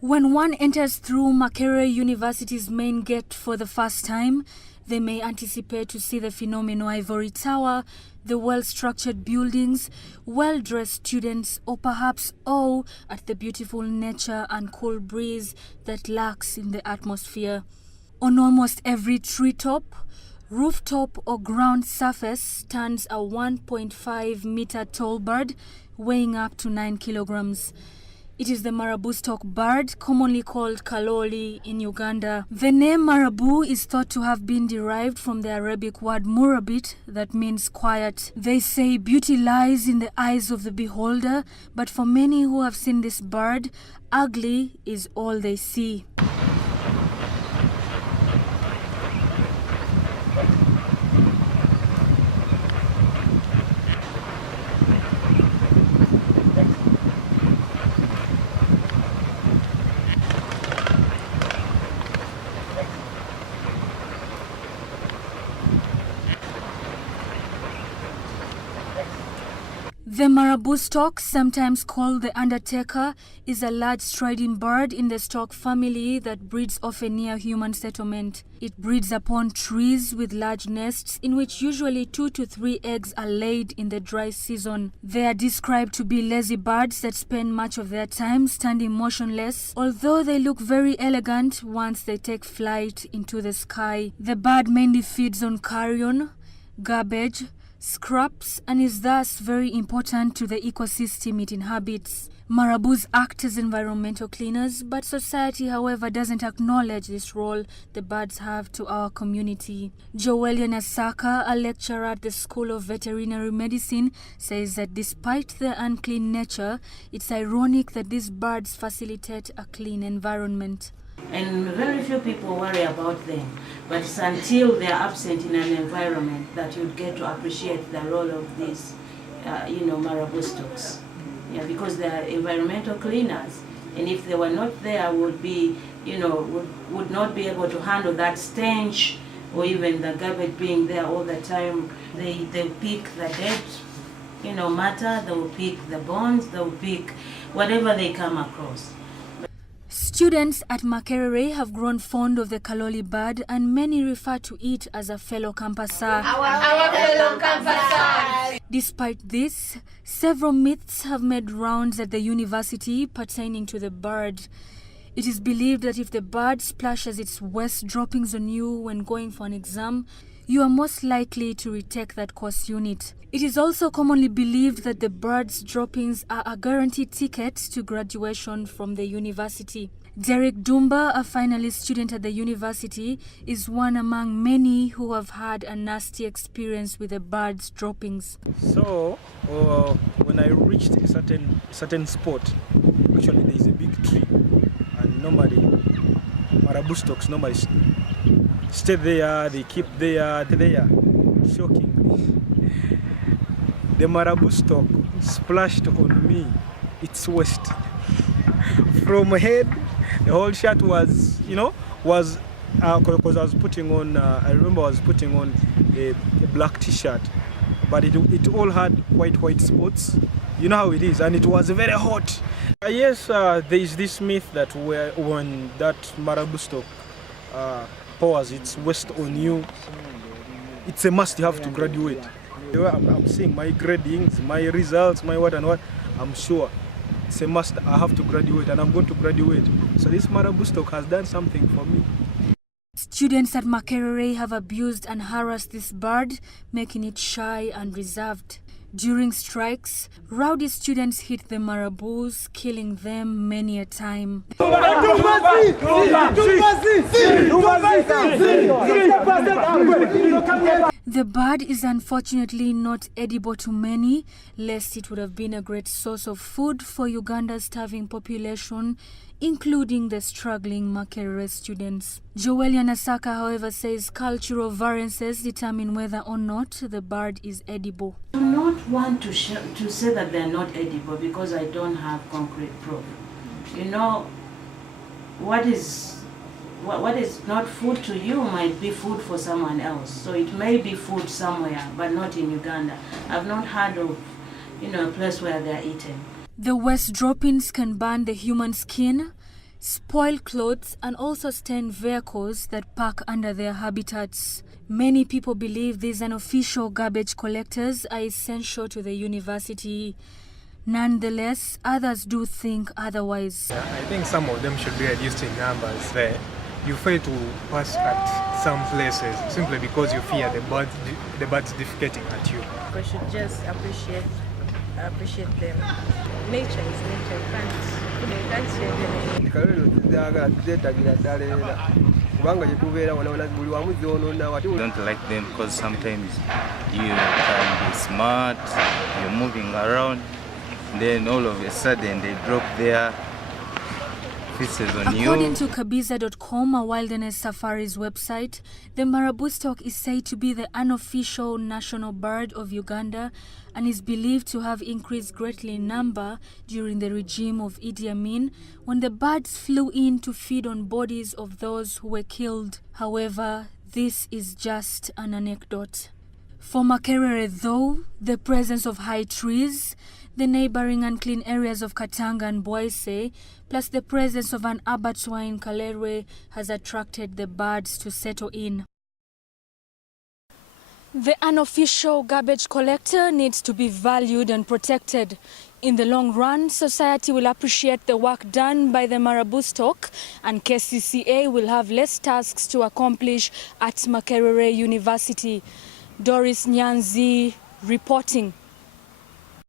When one enters through Makerere University's main gate for the first time, they may anticipate to see the phenomenal ivory tower, the well-structured buildings, well-dressed students, or perhaps awe at the beautiful nature and cool breeze that lurks in the atmosphere. On almost every treetop, rooftop or ground surface stands a 1.5-meter tall bird weighing up to 9 kilograms. It is the Marabou Stork bird, commonly called KALOLI in Uganda. The name Marabou is thought to have been derived from the Arabic word murabit, that means quiet. They say beauty lies in the eyes of the beholder, but for many who have seen this bird, ugly is all they see. The Marabou Stork, sometimes called the Undertaker, is a large striding bird in the stork family that breeds often near human settlement. It breeds upon trees with large nests in which usually 2 to 3 eggs are laid in the dry season. They are described to be lazy birds that spend much of their time standing motionless, although they look very elegant once they take flight into the sky. The bird mainly feeds on carrion, garbage, scraps, and is thus very important to the ecosystem it inhabits. Marabous act as environmental cleaners, but society, however, doesn't acknowledge this role the birds have to our community. Joelia Nasaka, a lecturer at the School of Veterinary Medicine, says that despite their unclean nature, it's ironic that these birds facilitate a clean environment. And very few people worry about them, but it's until they're absent in an environment that you get to appreciate the role of these, Marabou Storks. Yeah, because they're environmental cleaners, and if they were not there, would not be able to handle that stench, or even the garbage being there all the time. They pick the dead, matter. They will pick the bones. They will pick whatever they come across. Students at Makerere have grown fond of the KALOLI bird, and many refer to it as a fellow camperser. Our fellow camperser! Despite this, several myths have made rounds at the university pertaining to the bird. It is believed that if the bird splashes its waste droppings on you when going for an exam, you are most likely to retake that course unit. It is also commonly believed that the bird's droppings are a guaranteed ticket to graduation from the university. Derek Dumba, a finalist student at the university, is one among many who have had a nasty experience with the bird's droppings. So, when I reached a certain spot, actually there is a big tree, and normally Marabou Storks normally stay there, they keep there, shockingly. The Marabou Stork splashed on me, its waist. From head, the whole shirt was, because I was putting on, I remember I was putting on a black t-shirt, but it all had white spots. You know how it is, and it was very hot. Yes, there is this myth that when that Marabou Stork pours its waist on you, it's a must, you have to graduate. I'm seeing my gradings, my results, my what and what. I'm sure it's a must. I have to graduate, and I'm going to graduate. So this Marabou Stork has done something for me. Students at Makerere have abused and harassed this bird, making it shy and reserved. During strikes, rowdy students hit the marabous, killing them many a time. The bird is unfortunately not edible to many, lest it would have been a great source of food for Uganda's starving population, including the struggling Makerere students. Joelia Nasaka, however, says cultural variances determine whether or not the bird is edible. I do not want to say that they're not edible because I don't have concrete proof. What is not food to you might be food for someone else. So it may be food somewhere, but not in Uganda. I've not heard of, a place where they're eaten. The waste droppings can burn the human skin, spoil clothes, and also stain vehicles that park under their habitats. Many people believe these unofficial garbage collectors are essential to the university. Nonetheless, others do think otherwise. I think some of them should be reduced in numbers. There, you fail to pass at some places simply because you fear the birds defecating at you. We should just appreciate them. Nature is nature. You can't change it. Don't like them because sometimes you can be smart, you're moving around, then all of a sudden they drop their feces on you. According to Kabiza.com, a wilderness safari's website, the Marabou Stork is said to be the unofficial national bird of Uganda and is believed to have increased greatly in number during the regime of Idi Amin, when the birds flew in to feed on bodies of those who were killed. However, this is just an anecdote. For Makerere, though, the presence of high trees, the neighboring unclean areas of Katanga and Boise, plus the presence of an abattoir in KALOLI has attracted the birds to settle in. The unofficial garbage collector needs to be valued and protected. In the long run, society will appreciate the work done by the Marabou Stork, and KCCA will have less tasks to accomplish at Makerere University. Doris Nyanzi reporting.